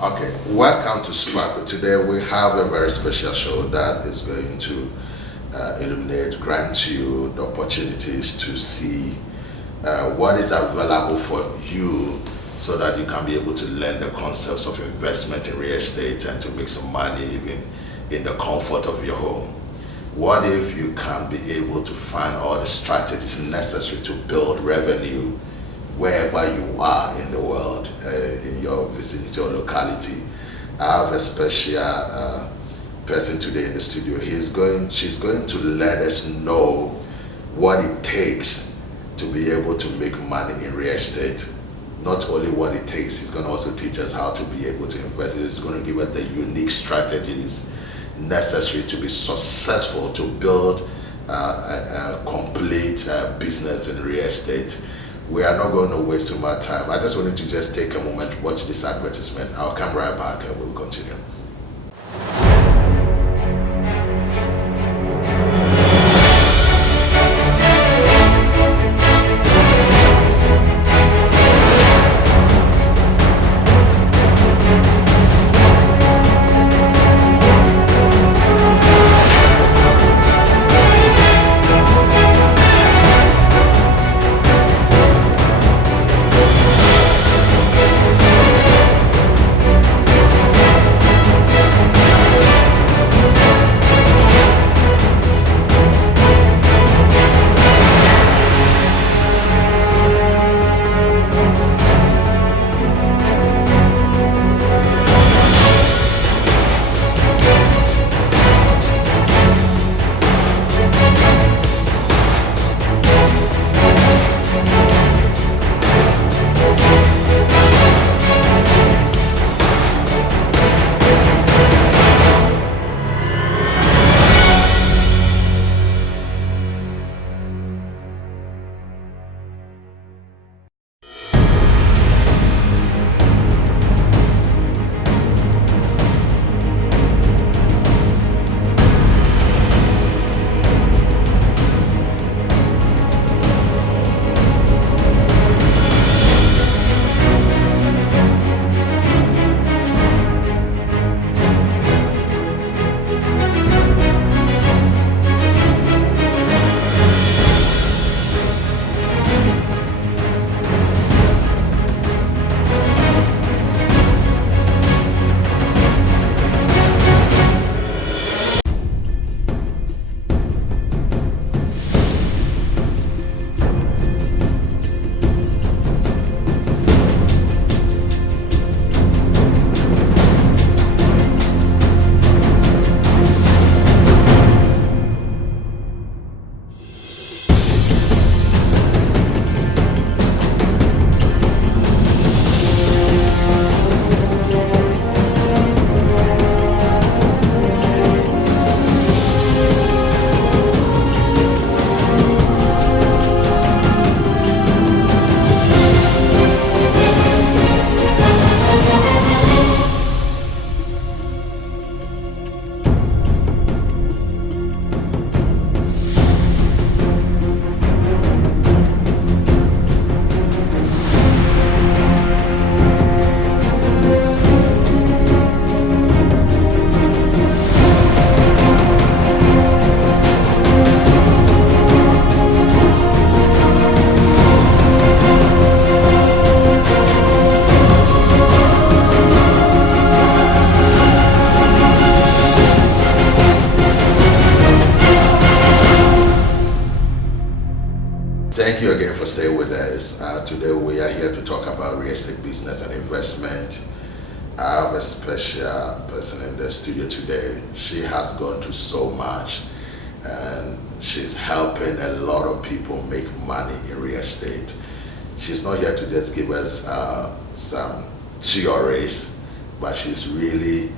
Okay, welcome to Sparkle. Today we have a very special show that is going to illuminate, grant you the opportunities to see what is available for you so that you can be able to learn the concepts of investment in real estate and to make some money even in the comfort of your home. What if you can be able to find all the strategies necessary to build revenue wherever you are in the world, in your vicinity or locality? I have a special person today in the studio. She's going to let us know what it takes to be able to make money in real estate. Not only what it takes, he's going to also teach us how to be able to invest. He's going to give us the unique strategies necessary to be successful to build a complete business in real estate. We are not going to waste too much time. I just wanted to just take a moment to watch this advertisement. I'll come right back and we'll continue. Thank you again for staying with us. Today we are here to talk about real estate business and investment. I have a special person in the studio today. She has gone through so much and she's helping a lot of people make money in real estate. She's not here to just give us some theories, but she's really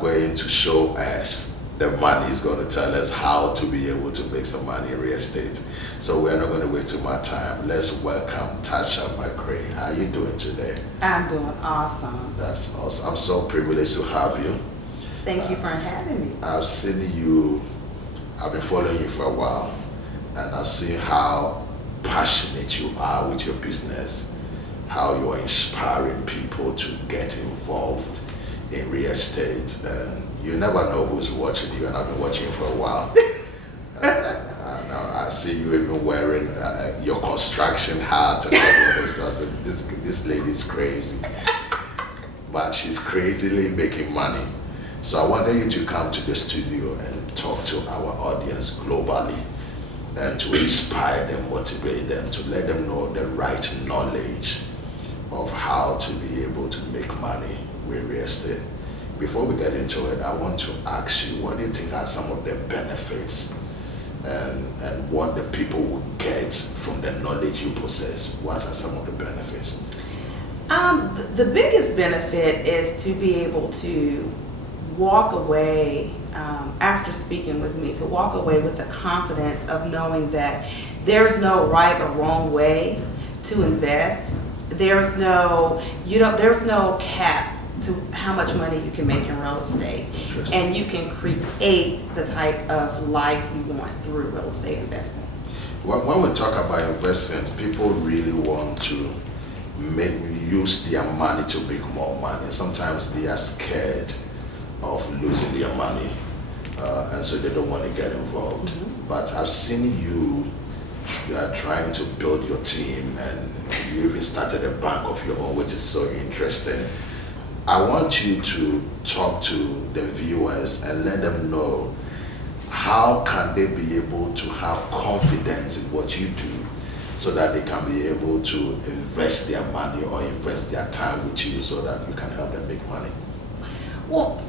going to show us the money. Is going to tell us how to be able to make some money in real estate. So we're not going to waste too much time. Let's welcome Tasha McRae. How are you doing today? I'm doing awesome. That's awesome. I'm so privileged to have you. Thank you for having me. I've seen you, I've been following you for a while, and I've seen how passionate you are with your business, how you are inspiring people to get involved in real estate. And you never know who's watching you, and I've been watching you for a while. Now I see you even wearing your construction hat and all those stuff. This lady's crazy, but she's crazily making money. So I wanted you to come to the studio and talk to our audience globally and to inspire them, motivate them, to let them know the right knowledge of how to be able to make money with real estate. Before we get into it, I want to ask you, what do you think are some of the benefits and what the people would get from the knowledge you possess? What are some of the benefits? The biggest benefit is to be able to walk away, after speaking with me, to walk away with the confidence of knowing that there's no right or wrong way to invest. There's no cap to how much money you can make in real estate. And you can create the type of life you want through real estate investing. When we talk about investment, people really want to use their money to make more money. Sometimes they are scared of losing their money, and so they don't want to get involved. Mm-hmm. But I've seen you are trying to build your team, and you even started a bank of your own, which is so interesting. I want you to talk to the viewers and let them know how can they be able to have confidence in what you do so that they can be able to invest their money or invest their time with you so that you can help them make money. Well,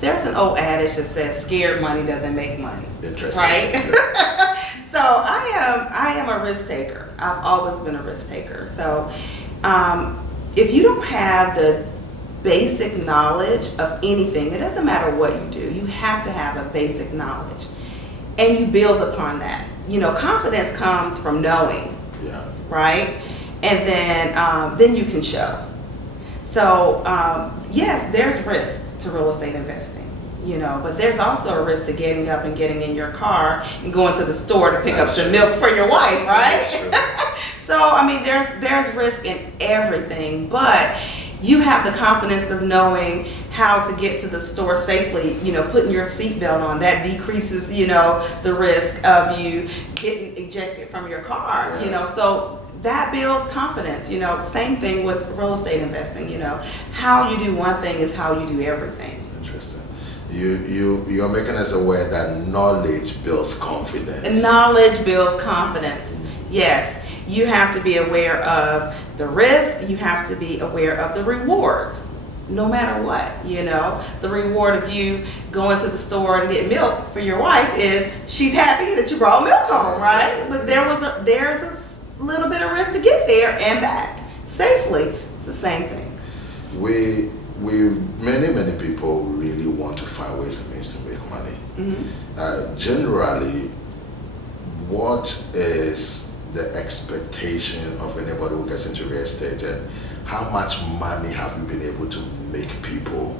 there's an old adage that says scared money doesn't make money. Interesting. Right? Yeah. So I am a risk taker. I've always been a risk taker. So if you don't have the basic knowledge of anything, it doesn't matter what you do, you have to have a basic knowledge. And you build upon that. Confidence comes from knowing. Yeah. Right? And then you can show. So yes, there's risk to real estate investing, but there's also a risk to getting up and getting in your car and going to the store to pick up some milk for your wife, right? So there's risk in everything, but you have the confidence of knowing how to get to the store safely, putting your seatbelt on. That decreases, the risk of you getting ejected from your car, so that builds confidence. Same thing with real estate investing. How you do one thing is how you do everything. Interesting. You're making us aware that knowledge builds confidence. And knowledge builds confidence. Mm-hmm. Yes. You have to be aware of the risk. You have to be aware of the rewards, no matter what. The reward of you going to the store to get milk for your wife is she's happy that you brought milk home, right? But there's a little bit of risk to get there and back safely. It's the same thing. Many people really want to find ways and means to make money. Mm-hmm. Generally, what is the expectation of anybody who gets into real estate, and how much money have you been able to make people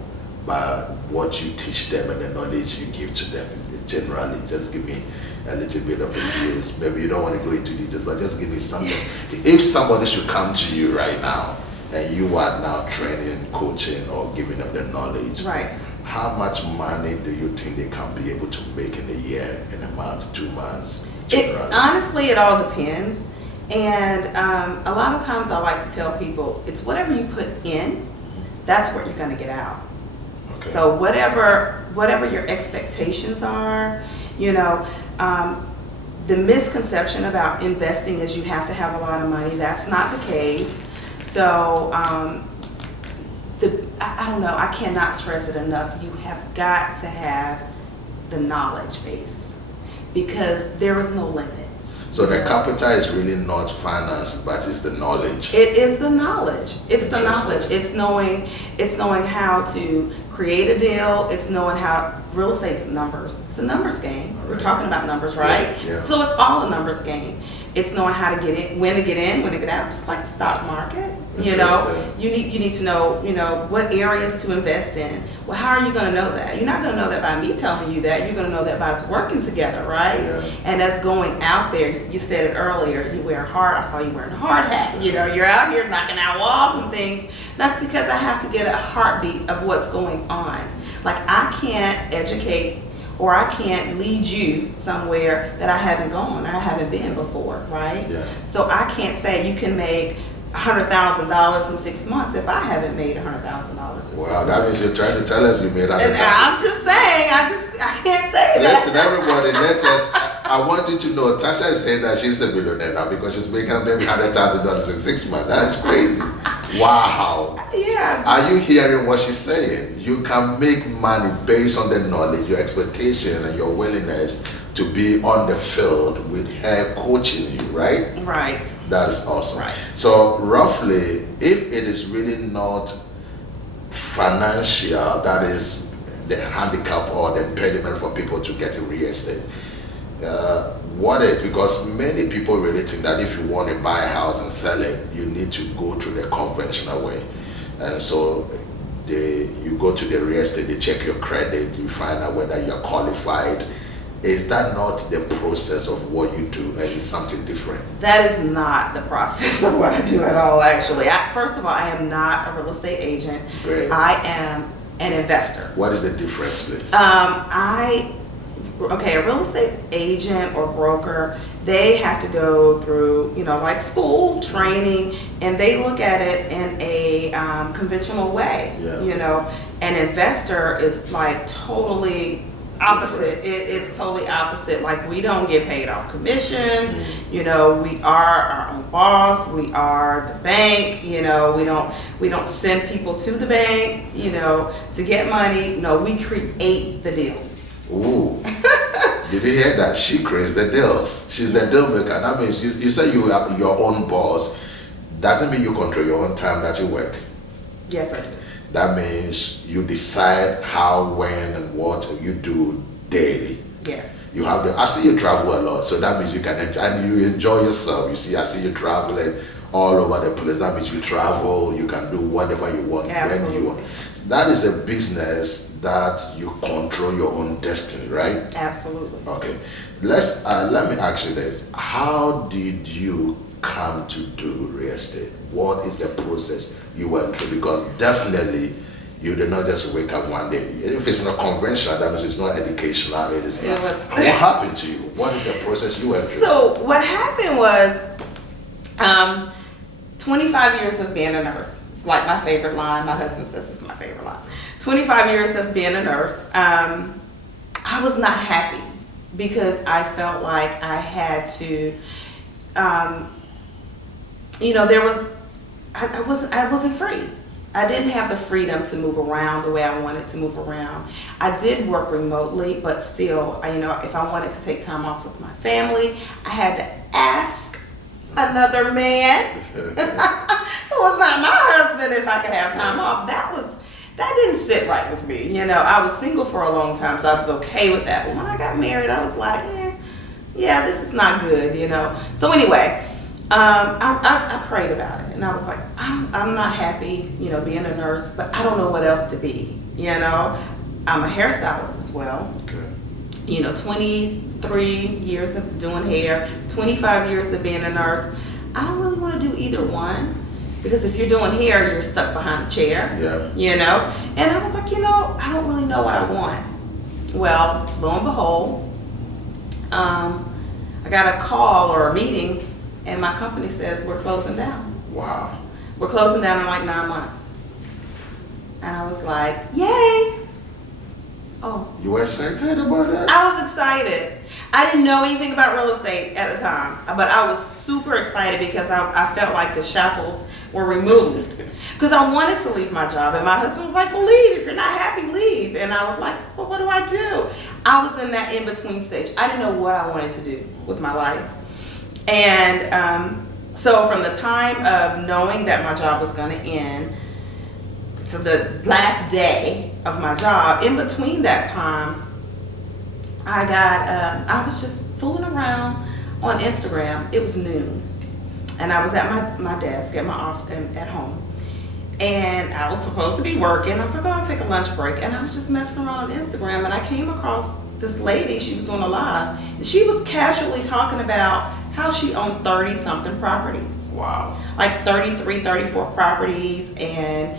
by what you teach them and the knowledge you give to them? Generally, just give me a little bit of the views. Maybe you don't want to go into details, but just give me something. If somebody should come to you right now and you are now training, coaching, or giving them the knowledge, right? How much money do you think they can be able to make in a year, in a month, 2 months? Honestly, it all depends. And a lot of times I like to tell people, it's whatever you put in, that's what you're going to get out. Okay. So whatever your expectations are, the misconception about investing is you have to have a lot of money. That's not the case. So I don't know, I cannot stress it enough. You have got to have the knowledge base, because there is no limit. So the capital is really not finance, but it's the knowledge. It is the knowledge. It's the knowledge. It's knowing how to create a deal. It's knowing how real estate's numbers. It's a numbers game. Right. We're talking about numbers, right? Yeah. So it's all a numbers game. it's knowing how to get in, when to get out, just like the stock market. You know, you need to know, what areas to invest in. Well, how are you going to know that? You're not going to know that by me telling you that. You're going to know that by us working together, right? Yeah. And that's going out there. You said it earlier. You wear I saw you wearing a hard hat. You're out here knocking out walls and things. That's because I have to get a heartbeat of what's going on. Like, I can't educate or I can't lead you somewhere that I haven't gone, I haven't been before, right? Yeah. So I can't say you can make $100,000 in 6 months if I haven't made $100,000 in 6 months. Wow, that means you're trying to tell us you made $100,000. And I'm just saying, I can't say that. Listen, everybody, I want you to know, Tasha is saying that she's a millionaire now because she's making maybe $100,000 in 6 months. That is crazy. Wow. Yeah. Are you hearing what she's saying? You can make money based on the knowledge, your expectation, and your willingness to be on the field with her coaching you, right? Right. That is awesome. Right. So roughly, if it is really not financial, that is the handicap or the impediment for people to get in real estate, what is, because many people really think that if you want to buy a house and sell it, you need to go through the conventional way. And so you go to the real estate, they check your credit, you find out whether you're qualified. Is that not the process of what you do, and is something different? That is not the process of what I do at all, actually. First of all, I am not a real estate agent. Great. I am an investor. What is the difference, please? A real estate agent or broker, they have to go through, like school training, and they look at it in a conventional way. Yeah. An investor is like totally opposite. It's totally opposite. Like, we don't get paid off commissions. We are our own boss. We are the bank. We don't send people to the bank, to get money. No, we create the deals. Ooh. Did you hear that? She creates the deals. She's the deal maker. That means you say you are your own boss. Doesn't mean you control your own time that you work. Yes, I do. That means you decide how, when, and what you do daily. Yes. I see you travel a lot, so that means you can enjoy, and you enjoy yourself. I see you traveling all over the place. That means you travel, you can do whatever you want, Absolutely. when you want. That is a business that you control your own destiny, right? Absolutely. Okay. Let me ask you this. How did you come to do real estate? What is the process you went through? Because definitely you did not just wake up one day. If it's not conventional, that means it's not educational. It is not. What happened to you? What is the process you went through? So what happened was 25 years of being a nurse. It's like my favorite line. My husband says it's my favorite line. 25 years of being a nurse. I was not happy because I felt like I had to, I wasn't free. I didn't have the freedom to move around the way I wanted to move around. I did work remotely, but still, if I wanted to take time off with my family, I had to ask another man who was not my husband if I could have time off. That didn't sit right with me. I was single for a long time, so I was okay with that. But when I got married, I was like, yeah, this is not good, So anyway, I prayed about it, and I was like, I'm not happy, being a nurse, but I don't know what else to be, I'm a hairstylist as well. Okay. 23 years of doing hair, 25 years of being a nurse. I don't really want to do either one, because if you're doing hair, you're stuck behind a chair. Yeah. And I was like, I don't really know what I want. Well, lo and behold, I got a call or a meeting, and my company says we're closing down. Wow. We're closing down in like 9 months. And I was like, yay. Oh. You were excited about that? I was excited. I didn't know anything about real estate at the time, but I was super excited because I felt like the shackles were removed. Because I wanted to leave my job, and my husband was like, well, leave. If you're not happy, leave. And I was like, well, what do I do? I was in that in-between stage. I didn't know what I wanted to do with my life. And so from the time of knowing that my job was going to end to the last day of my job, in between that time, I was just fooling around on Instagram. It was noon, and I was at my desk at my at home, and I was supposed to be working. I was like, oh, I'll take a lunch break, and I was just messing around on Instagram, and I came across this lady. She was doing a live, and she was casually talking about how she owned 30 something properties. Wow. Like 33, 34 properties, and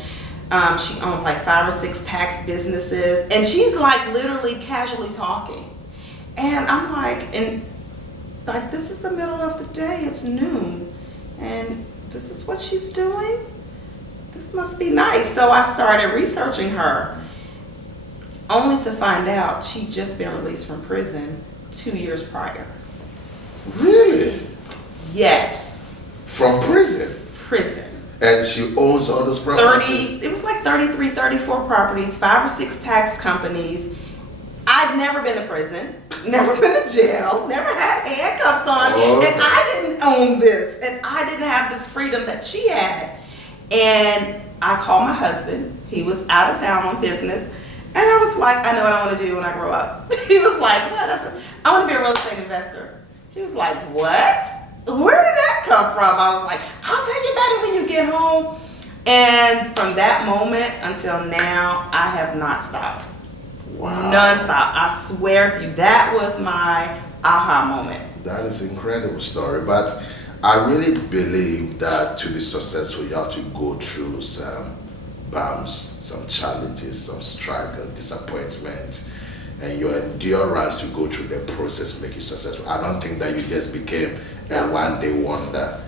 she owned like 5 or 6 tax businesses, and she's like literally casually talking. And I'm like, this is the middle of the day, it's noon, and this is what she's doing? This must be nice. So I started researching her, only to find out she'd just been released from prison 2 years prior. Really? Yes. From prison? Prison. And she owns all those properties? It was like 33, 34 properties, 5 or 6 tax companies. I'd never been to prison, never been to jail, never had handcuffs on, and I didn't own this, and I didn't have this freedom that she had. And I called my husband. He was out of town on business, and I was like, I know what I want to do when I grow up. He was like, what? I said, I want to be a real estate investor. He was like, what? Where did that come from? I was like, I'll tell you about it when you get home. And from that moment until now, I have not stopped. Wow. Non-stop. I swear to you, that was my aha moment. That is an incredible story. But I really believe that to be successful, you have to go through some bumps, some challenges, some struggle, disappointment, and your endurance to go through the process make you successful. I don't think that you just became a one-day wonder.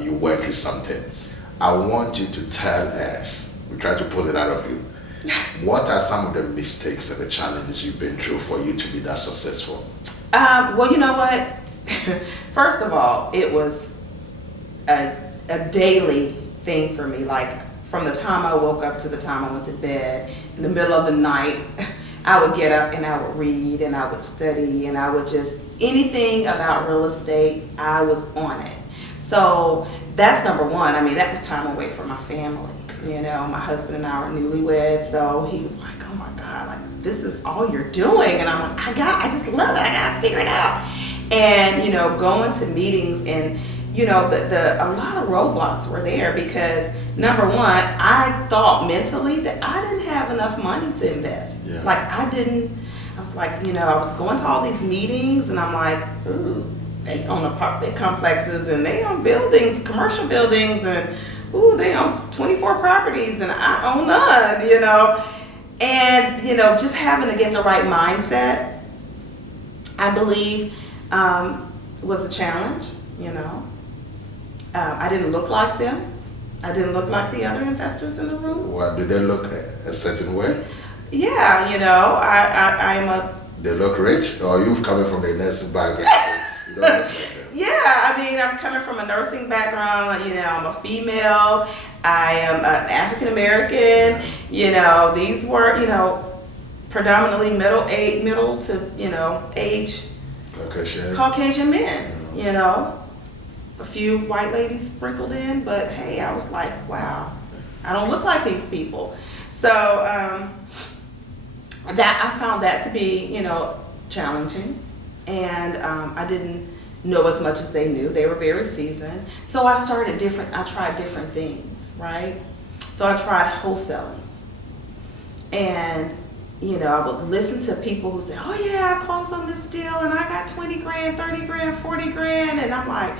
You went through something. I want you to tell us, we try to pull it out of you, what are some of the mistakes and the challenges you've been through for you to be that successful? Well, you know what? First of all, it was a daily thing for me. Like from the time I woke up to the time I went to bed, in the middle of the night, I would get up and I would read and I would study and I would just, anything about real estate, I was on it. So that's number one. I mean, that was time away from my family. You know, my husband and I were newlyweds, so he was like, oh my God, like this is all you're doing. And I'm like, I just love it. I gotta figure it out. And, you know, going to meetings and, you know, a lot of roadblocks were there because number one, I thought mentally that I didn't have enough money to invest. Yeah. Like I was like, you know, I was going to all these meetings and I'm like, ooh, they own apartment complexes and they own buildings, commercial buildings, and ooh, they own 24 properties and I own none, you know. And, you know, just having to get the right mindset, I believe, was a challenge, you know. I didn't look like them. I didn't look like the other investors in the room. What, do they look a certain way? Yeah, you know, I'm a... They look rich? Or you've coming from the nursing background? You don't look like them. Yeah, I mean, I'm coming from a nursing background, you know, I'm a female, I am an African American, you know, these were, you know, predominantly middle to, you know, age Caucasian men, you know. A few white ladies sprinkled in, but hey, I was like, wow, I don't look like these people. So that I found that to be, you know, challenging, and I didn't know as much as they knew. They were very seasoned. So I tried different things, right? So I tried wholesaling, and you know, I would listen to people who say, oh yeah, I closed on this deal and I got 20 grand, 30 grand, 40 grand, and I'm like,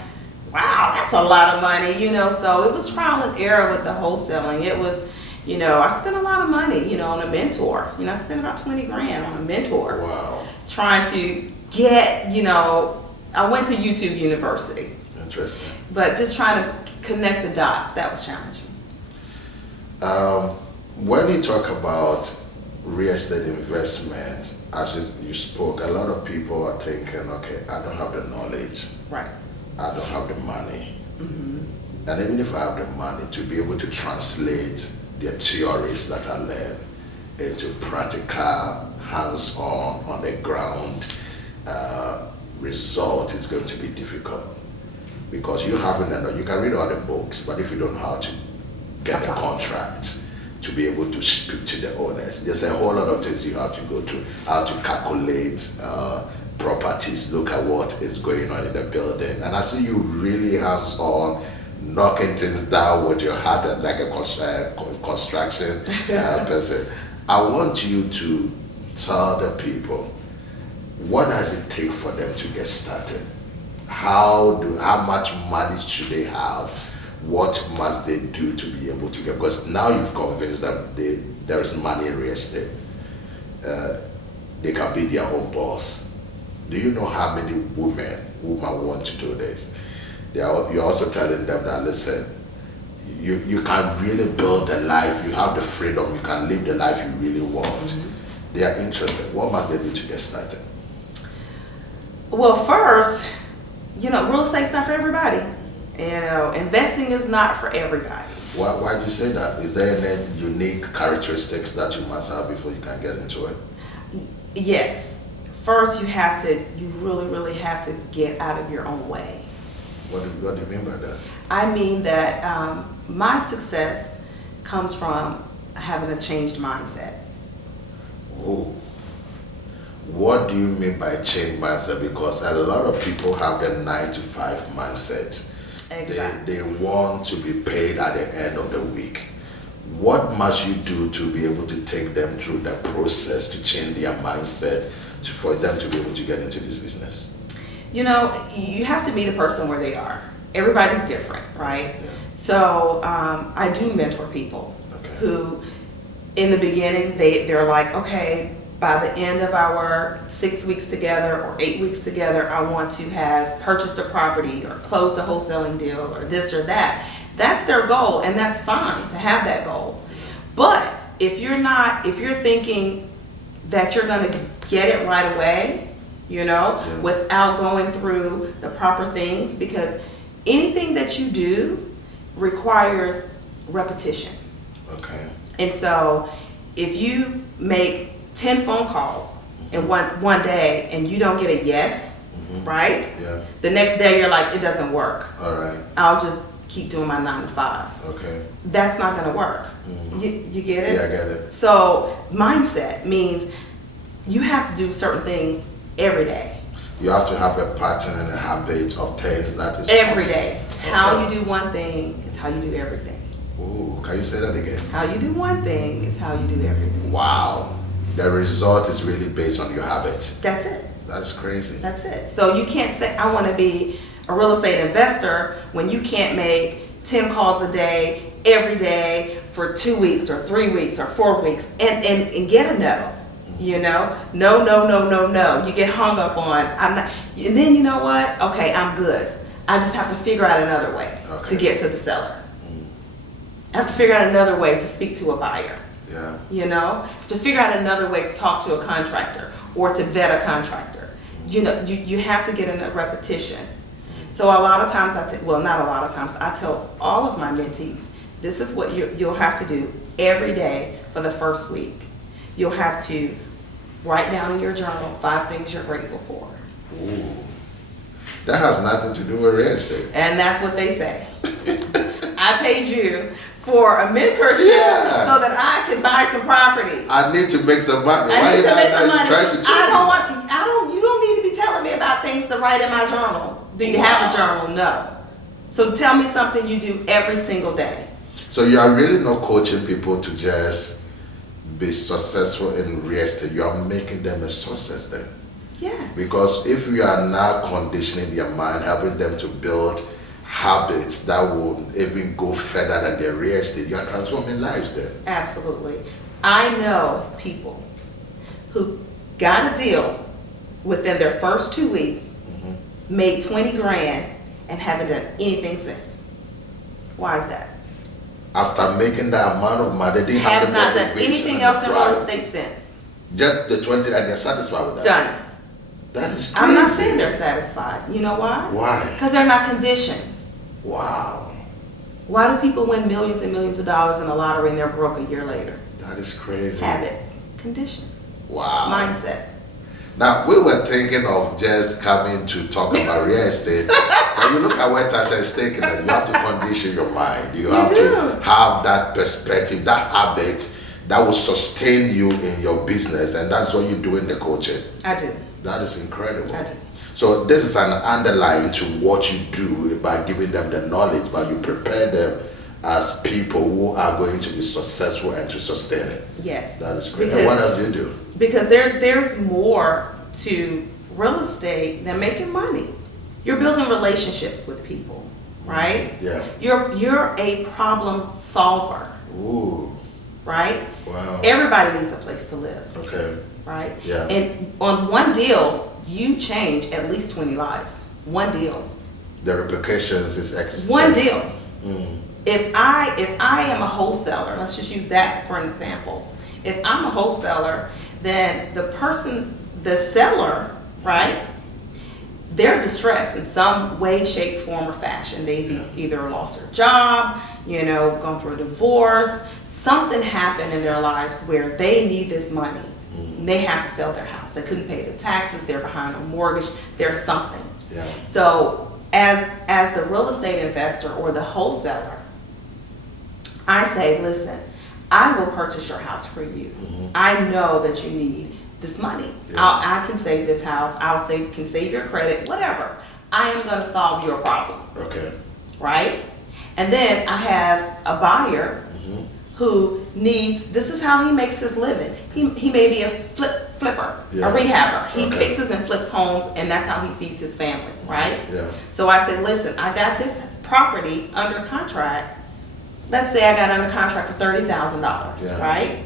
wow, that's a lot of money, you know. So it was trial and error with the wholesaling. It was, you know, I spent a lot of money, you know, on a mentor. You know, I spent about 20 grand on a mentor. Wow. Trying to get, you know, I went to YouTube University. Interesting. But just trying to connect the dots, that was challenging. When you talk about real estate investment, as you spoke, a lot of people are thinking, okay, I don't have the knowledge. Right. I don't have the money. Mm-hmm. And even if I have the money to be able to translate the theories that I learn into practical, hands-on, on the ground result is going to be difficult. Because you can read all the books, but if you don't know how to get the contract, to be able to speak to the owners, there's a whole lot of things you have to go through, how to calculate properties, look at what is going on in the building. And I see you really hands-on, knocking things down with your heart and like a construction person. I want you to tell the people, what does it take for them to get started? How much money should they have? What must they do to be able to get? Because now you've convinced them there is money in real estate. They can be their own boss. Do you know how many women want to do this? You're also telling them that, listen, you can really build the life, you have the freedom, you can live the life you really want. Mm-hmm. They are interested. What must they do to get started? Well, first, real estate's not for everybody. Investing is not for everybody. Why do you say that? Is there any unique characteristics that you must have before you can get into it? Yes. First, you really, really have to get out of your own way. What do you mean by that? I mean that my success comes from having a changed mindset. Oh. What do you mean by changed mindset? Because a lot of people have the 9-to-5 mindset. Exactly. They want to be paid at the end of the week. What must you do to be able to take them through that process to change their mindset for them to be able to get into this business? You have to meet a person where they are. Everybody's different, right? Yeah. So I do mentor people who, in the beginning, they're like, okay, by the end of our 6 weeks together or 8 weeks together, I want to have purchased a property or closed a wholesaling deal or this or that. That's their goal, and that's fine to have that goal. But if you're thinking that you're going to get it right away, without going through the proper things, because anything that you do requires repetition. Okay. And so if you make 10 phone calls in one day and you don't get a yes, right? Yeah. The next day you're like, it doesn't work. All right. I'll just keep doing my 9 to 5. Okay. That's not going to work. You get it? Yeah, I get it. So mindset means you have to do certain things every day. You have to have a pattern and a habit of things that is every day. Okay. How you do one thing is how you do everything. Ooh, can you say that again? How you do one thing is how you do everything. Wow. The result is really based on your habit. That's it. That's crazy. That's it. So you can't say, I want to be a real estate investor when you can't make 10 calls a day, every day, for 2 weeks or 3 weeks or 4 weeks and get a no. No. You get hung up on, I'm not, and then you know what? Okay, I'm good. I just have to figure out another way to get to the seller. I have to figure out another way to speak to a buyer. Yeah. To figure out another way to talk to a contractor or to vet a contractor. You have to get in a repetition. So a lot of times, not a lot of times, I tell all of my mentees, this is what you'll have to do every day for the first week. You'll have to write down in your journal 5 things you're grateful for. Ooh. That has nothing to do with real estate. And that's what they say. I paid you for a mentorship so that I can buy some property. I need to make some money. I need to make some money. Trying to you don't need to be telling me about things to write in my journal. Do you have a journal? No. So tell me something you do every single day. So you are really not coaching people to just be successful in real estate. You are making them a success then. Yes. Because if you are now conditioning their mind, helping them to build habits that will even go further than their real estate, you are transforming lives then. Absolutely. I know people who got a deal within their first 2 weeks, made 20 grand, and haven't done anything since. Why is that? After making that amount of money, they have not done anything else in real estate since. Just the 20, and they're satisfied with that. Done. That is crazy. I'm not saying they're satisfied. You know why? Why? Because they're not conditioned. Wow. Why do people win millions and millions of dollars in the lottery and they're broke a year later? That is crazy. Habits. Condition. Wow. Mindset. Now, we were thinking of just coming to talk about real estate, but you look at where Tasha is taking it, you have to condition your mind. You have to have that perspective, that habit that will sustain you in your business, and that's what you do in the coaching. I do. That is incredible. I do. So this is an underline to what you do by giving them the knowledge, but you prepare them as people who are going to be successful and to sustain it. Yes. That is great. Because- And what else do you do? Because there's more to real estate than making money. You're building relationships with people, right? Yeah. You're a problem solver, Ooh, right? wow. Everybody needs a place to live, Okay. right? Yeah. And on one deal, you change at least 20 lives. One deal. The repercussions is extreme. One deal. Mm. If I am a wholesaler, let's just use that for an example. If I'm a wholesaler, then the seller, right? They're distressed in some way, shape, form, or fashion. They've either lost their job, gone through a divorce. Something happened in their lives where they need this money. They have to sell their house. They couldn't pay the taxes. They're behind on mortgage. There's something. Yeah. So as the real estate investor or the wholesaler, I say, listen, I will purchase your house for you. I know that you need this money. Yeah. I can save this house. Can save your credit, whatever. I am going to solve your problem, Okay. right? And then I have a buyer who needs, this is how he makes his living. He may be a flipper, Yeah. a rehabber. He Okay. fixes and flips homes, and that's how he feeds his family, right? Yeah. So I said, listen, I got this property under contract. Let's say I got under contract for $30,000, Yeah. right?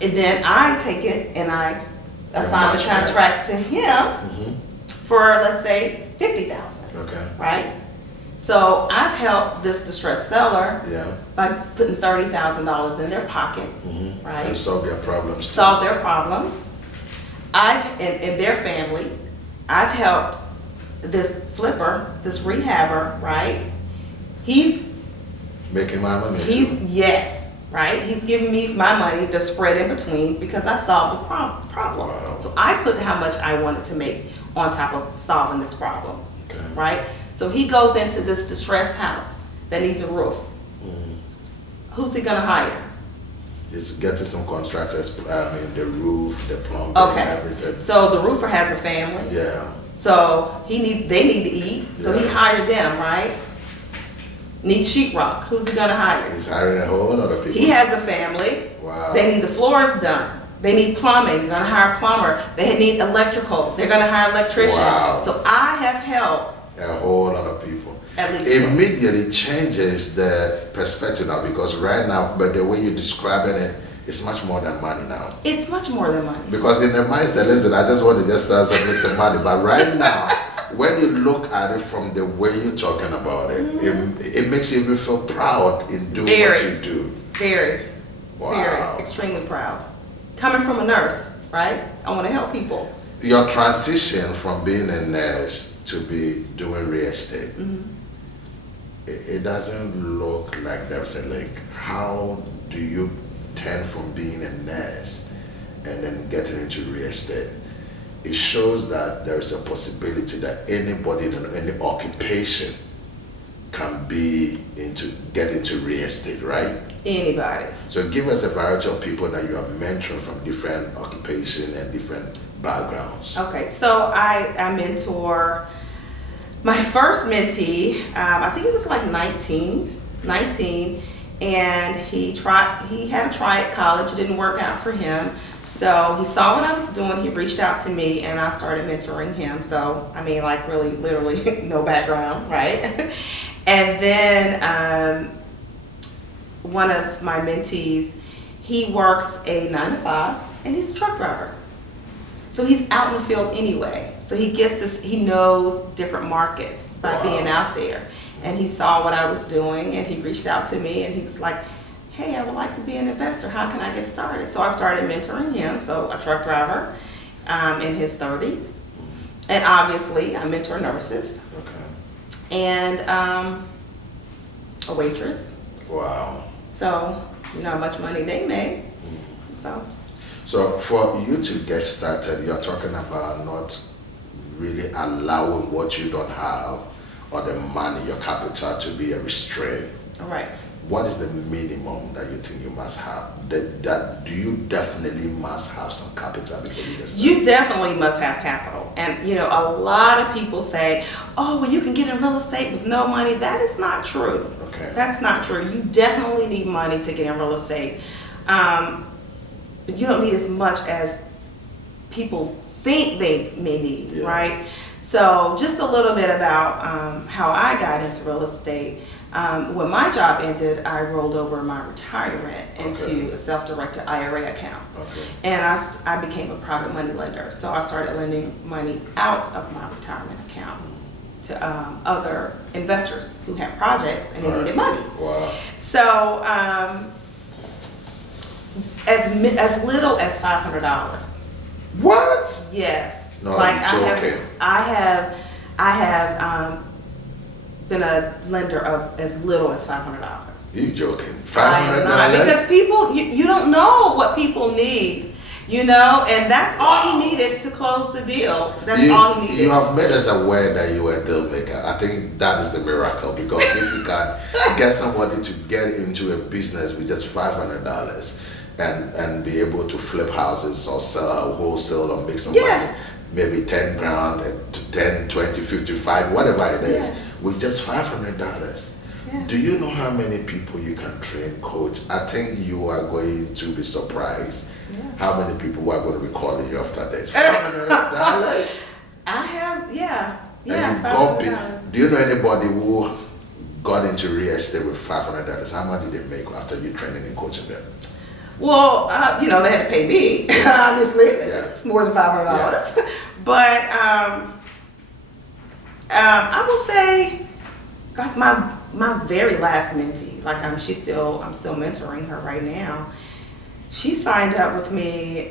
And then I take it and I assign the match that. contract to him for, let's say, $50,000, Okay. right? So I've helped this distressed seller Yeah. by putting $30,000 in their pocket, And right? solve their problems. too. Solve their problems. And their family. I've helped this flipper, this rehabber, right? He's Making my money too. yes, right? He's giving me my money, the spread in between, because I solved the problem. Wow. So I put how much I wanted to make on top of solving this problem, Okay. right? So he goes into this distressed house that needs a roof. Who's he gonna hire? It's getting some contractors, the roof, the plumbing, Okay. everything. So the roofer has a family. Yeah. So they need to eat. So he Yeah. hired them, right? Needs sheetrock. Who's he gonna hire? He's hiring a whole lot of people. He has a family. Wow. They need the floors done. They need plumbing. They're gonna hire a plumber. They need electrical. They're gonna hire an electrician. Wow. So I have helped A whole lot of people. at least. Immediately changes the perspective now, because right now, but the way you're describing it, it's much more than money now. It's much more than money. Because in the mindset, listen, I just want to just start and make some money. But right now, when you look at it from the way you're talking about it, it makes you even feel proud in doing what Very. you do. Very, Wow. very, extremely proud. Coming from a nurse, right? I want to help people. Your transition from being a nurse to be doing real estate, it doesn't look like there's a link. How do you turn from being a nurse and then getting into real estate? It shows that there is a possibility that anybody in any occupation can get into real estate, right? Anybody. So give us a variety of people that you are mentoring from different occupation and different backgrounds. Okay, so I mentor my first mentee. I think he was like 19, and he had a try at college. It didn't work out for him. So he saw what I was doing. He reached out to me, and I started mentoring him. So I mean, like really, literally, no background, right? And then one of my mentees, he works a 9 to 5, and he's a truck driver. So he's out in the field anyway. So he knows different markets by Wow. being out there. And he saw what I was doing, and he reached out to me, and he was like, hey, I would like to be an investor. How can I get started? So I started mentoring him. So a truck driver in his 30s. And obviously, I mentor nurses Okay. and a waitress. Wow. So you know how much money they make. So for you to get started, you're talking about not really allowing what you don't have or the money, your capital, to be a restraint. All right. what is the minimum that you think you must have? That do you definitely must have some capital before you get started? You definitely must have capital. And you know, a lot of people say, oh, well, you can get in real estate with no money. That is not true. Okay. That's not true. You definitely need money to get in real estate. But you don't need as much as people think they may need, Yeah. right? So just a little bit about how I got into real estate. When my job ended, I rolled over my retirement into Okay. a self-directed IRA account. Okay. And I became a private money lender. So I started lending money out of my retirement account to other investors who had projects and they All right. needed money. Wow. So as little as $500. What? Yes. No, like you're joking. I have been a lender of as little as $500. You joking? I am not, $500? because people, you don't know what people need, you know, and that's all he needed to close the deal. That's all he needed. You have made us aware that you were a deal maker. I think that is the miracle, because if you can get somebody to get into a business with just $500 and be able to flip houses or sell wholesale or make some Yeah. money, maybe 10 grand to 10, 20, 55, whatever it is, Yeah. with just $500. Yeah. Do you know how many people you can train, coach? I think you are going to be surprised how many people are going to be calling you after this. $500? I have, yeah. And Yeah, you've got $500. do you know anybody who got into real estate with $500? How much did they make after you training and coaching them? Well, you know, they had to pay me, obviously. Yeah. It's more than $500. But I will say, like my very last mentee, like I'm still mentoring her right now. She signed up with me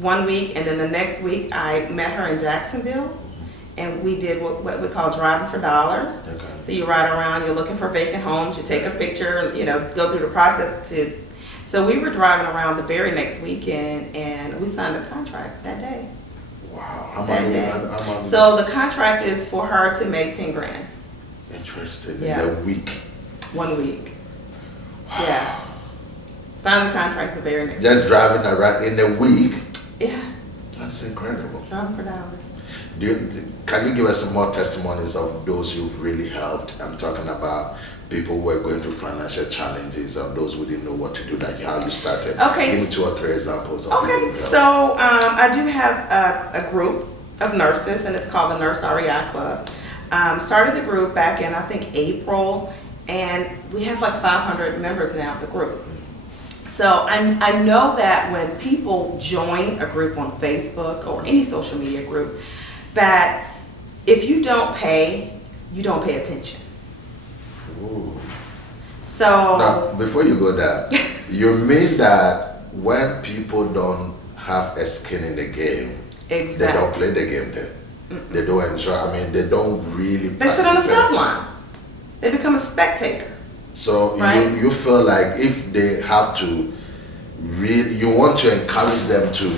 1 week, and then the next week I met her in Jacksonville, and we did what we call driving for dollars. Okay. So you ride around, you're looking for vacant homes, you take a picture, you know, go through the process to. So we were driving around the very next weekend, and we signed a contract that day. Wow. How That much? day. How much? So the contract is for her to make 10 grand Interesting. Yeah. In a week. 1 week. Yeah. Signed the contract the very next. Just driving around in a week. Yeah. That's incredible. Driving for dollars. Can you give us some more testimonies of those you've really helped? I'm talking about people who are going through financial challenges, or those who didn't know what to do, like how you started. Okay. Give me 2 or 3 examples of people Okay, you've helped. so I do have a group of nurses, and it's called the Nurse REI Club. Started the group back in, I think, April, and we have like 500 members now of the group. So I know that when people join a group on Facebook or any social media group, that if you don't pay, you don't pay attention. Ooh. So Now, before you go there, you mean that when people don't have a skin in the game, exactly. they don't play the game then? They don't enjoy, I mean, they don't really They sit on the participate. sidelines. They become a spectator. So Right. you feel like if they have to really, you want to encourage them to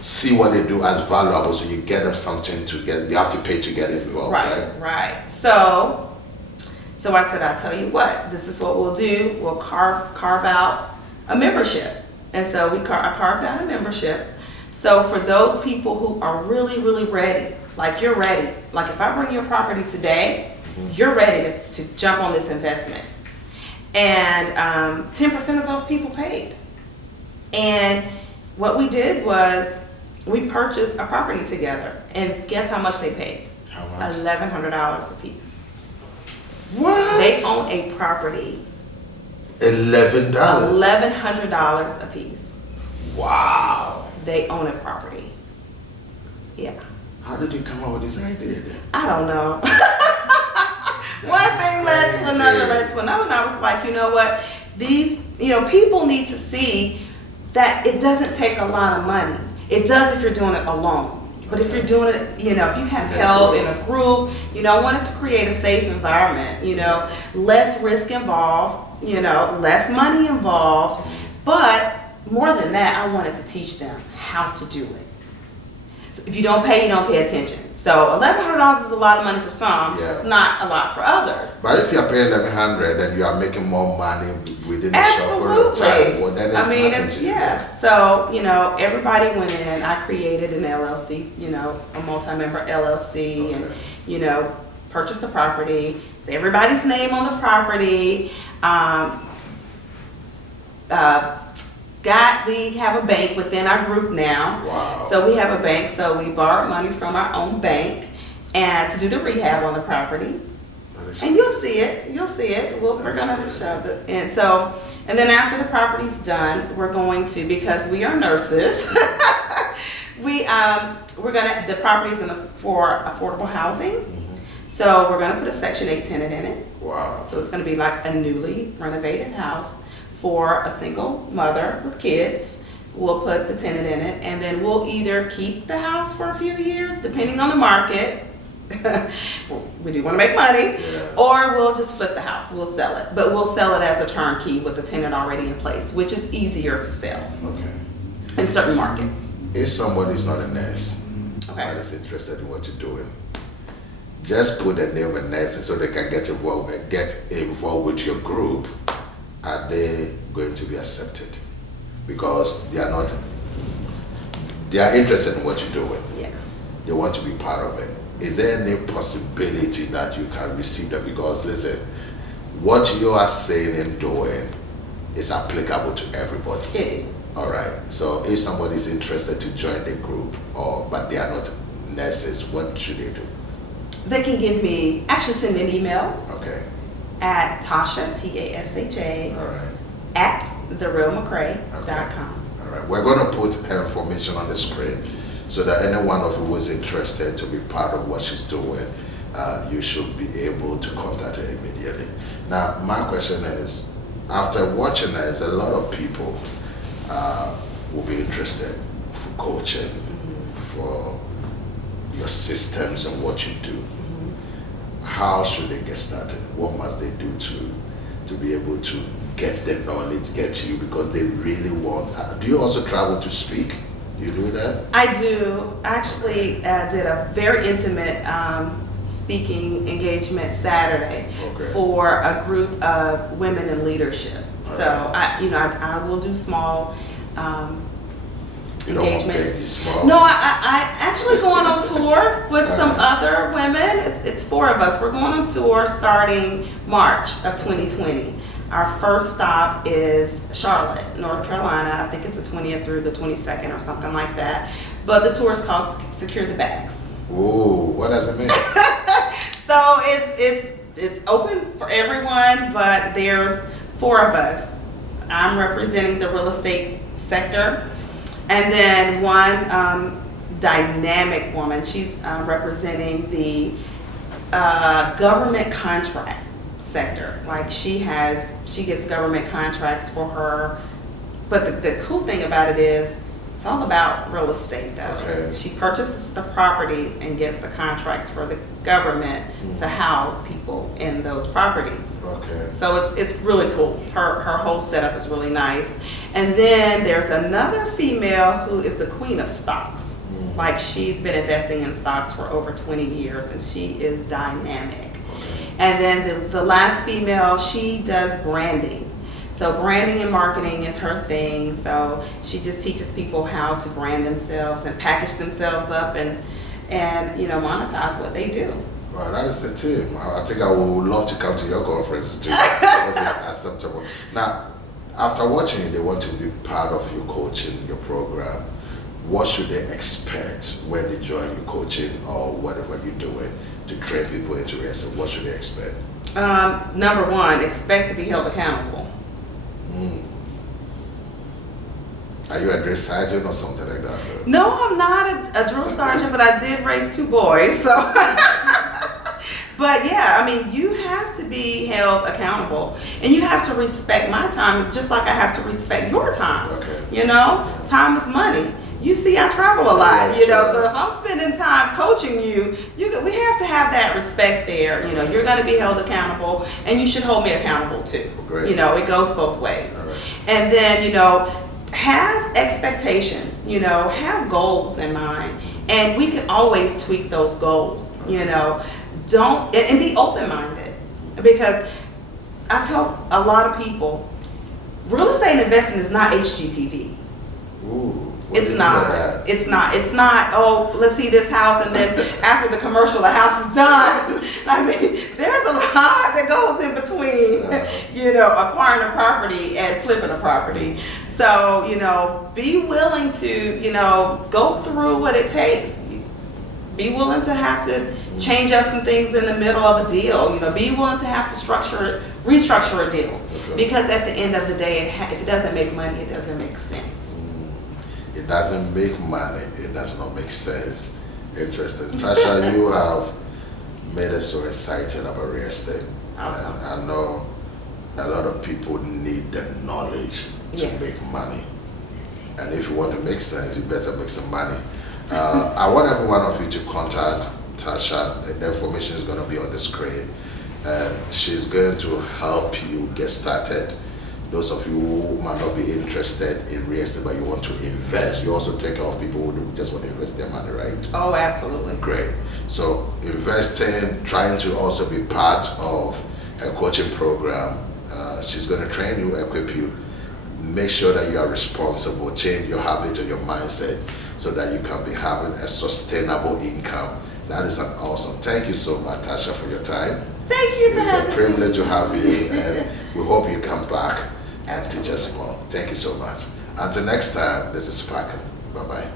see what they do as valuable, so you get them something to get, you have to pay to get involved, right? Right. So I said, I'll tell you what, this is what we'll do. We'll carve out a membership. And so I carved out a membership. So for those people who are really, really ready, like you're ready, like if I bring you a property today, you're ready to jump on this investment. And 10% of those people paid. And what we did was we purchased a property together. And guess how much they paid? How much? $1,100 a piece. What? They own a property. $11. $1,100 a piece. Wow. They own a property. Yeah. How did you come up with this idea then? I don't know. One thing led to another, and I was like, you know what? These, people need to see that it doesn't take a lot of money. It does if you're doing it alone. But if you're doing it, if you have help in a group, I wanted to create a safe environment, less risk involved, less money involved. But more than that, I wanted to teach them how to do it. So if you don't pay, you don't pay attention. So $1,100 is a lot of money for some. Yeah. It's not a lot for others. But if you're paying $1,100 and you are making more money within a short period of time, well, that is I mean, nothing it's to you. So everybody went in. I created an LLC, a multi-member LLC, and Okay. purchased the property. Everybody's name on the property. We have a bank within our group now. Wow. So we have a bank. So we borrowed money from our own bank and to do the rehab on the property. That is And great. you'll see it. You'll see it. We're That's gonna great. show it. And then after the property's done, we're going to, because we are nurses, the property's for affordable housing. So we're gonna put a Section 8 tenant in it. Wow. So it's gonna be like a newly renovated house for a single mother with kids. We'll put the tenant in it, and then we'll either keep the house for a few years, depending on the market. We do wanna make money. Yeah. Or we'll just flip the house, we'll sell it. But we'll sell it as a turnkey with the tenant already in place, which is easier to sell Okay. in certain markets. If somebody's not a nurse, Okay. but is interested in what you're doing, just put the name of nurse so they can get involved with your group. Are they going to be accepted? Because they are interested in what you're doing. Yeah. They want to be part of it. Is there any possibility that you can receive them? Because listen, what you are saying and doing is applicable to everybody. It is. All right. So if somebody is interested to join the group, but they are not nurses, what should they do? They can send me an email Okay. at Tasha, Tasha, All right. at therealmccrae.com. All right. We're going to put her information on the screen so that any one of you who is interested to be part of what she's doing, you should be able to contact her immediately. Now, my question is, after watching this, a lot of people will be interested for coaching, for your systems and what you do. How should they get started? What must they do to be able to get the knowledge, get to you, because they really want. Do you also travel to speak? Do you do that? I do. Actually, did a very intimate speaking engagement Saturday Okay. for a group of women in leadership. So I will do small You don't want engagements. baby small. No, I actually going on tour with some other women. It's 4 of us. We're going on tour starting March of 2020. Our first stop is Charlotte, North Carolina. I think it's the 20th through the 22nd or something like that. But the tour is called Secure the Bags. Ooh, what does it mean? So it's open for everyone, but there's 4 of us. I'm representing the real estate sector, and then one dynamic woman. She's representing the government contract sector. Like she gets government contracts for her. But the cool thing about it is, it's all about real estate though. Okay. She purchases the properties and gets the contracts for the government to house people in those properties. Okay. So it's really cool. Her whole setup is really nice. And then there's another female who is the queen of stocks. Like she's been investing in stocks for over 20 years and she is dynamic. And then the last female, she does branding. So branding and marketing is her thing. So she just teaches people how to brand themselves and package themselves up and monetize what they do. Well, that is the team. I think I would love to come to your conferences too. If it's acceptable. Now, after watching it, they want to be part of your coaching, your program. What should they expect when they join your coaching or whatever you're doing to train people into it? So what should they expect? Number 1, expect to be held accountable. Are you a drill sergeant or something like that? No, I'm not a drill sergeant, but I did raise 2 boys. So, but yeah, I mean, you have to be held accountable, and you have to respect my time, just like I have to respect your time. Okay. Time is money. You see, I travel a lot, so if I'm spending time coaching you, we have to have that respect there. You're going to be held accountable, and you should hold me accountable too. Great. It goes both ways. All right. And then, have expectations, have goals in mind, And we can always tweak those goals, you know. Don't, and be open-minded. Because I tell a lot of people, real estate investing is not HGTV. Ooh, what do It's you mean by not. that? It's not. It's not. Oh, let's see this house, and then after the commercial, the house is done. I mean, there's a lot that goes in between, you know, acquiring a property and flipping a property. So, you know, be willing to, you know, go through what it takes. Be willing to have to change up some things in the middle of a deal. You know, be willing to have to restructure a deal. Okay. Because at the end of the day, if it doesn't make money, it doesn't make sense. It doesn't make money, it does not make sense. Interesting. Tasha, you have made us so excited about real estate. Awesome. And I know a lot of people need the knowledge to Yes. make money. And if you want to make sense, you better make some money. I want every one of you to contact Tasha. The information is going to be on the screen. And she's going to help you get started. Those of you who might not be interested in real estate but you want to invest, you also take care of people who just want to invest their money, right? Oh, absolutely. Great. So investing, trying to also be part of her coaching program. She's going to train you, equip you, make sure that you are responsible, change your habit and your mindset so that you can be having a sustainable income. That is an awesome. Thank you so much, Tasha, for your time. Thank you for It's having a privilege to have you, and we hope you come back and teach us more. Thank you so much. Until next time, this is Sparkin. Bye-bye.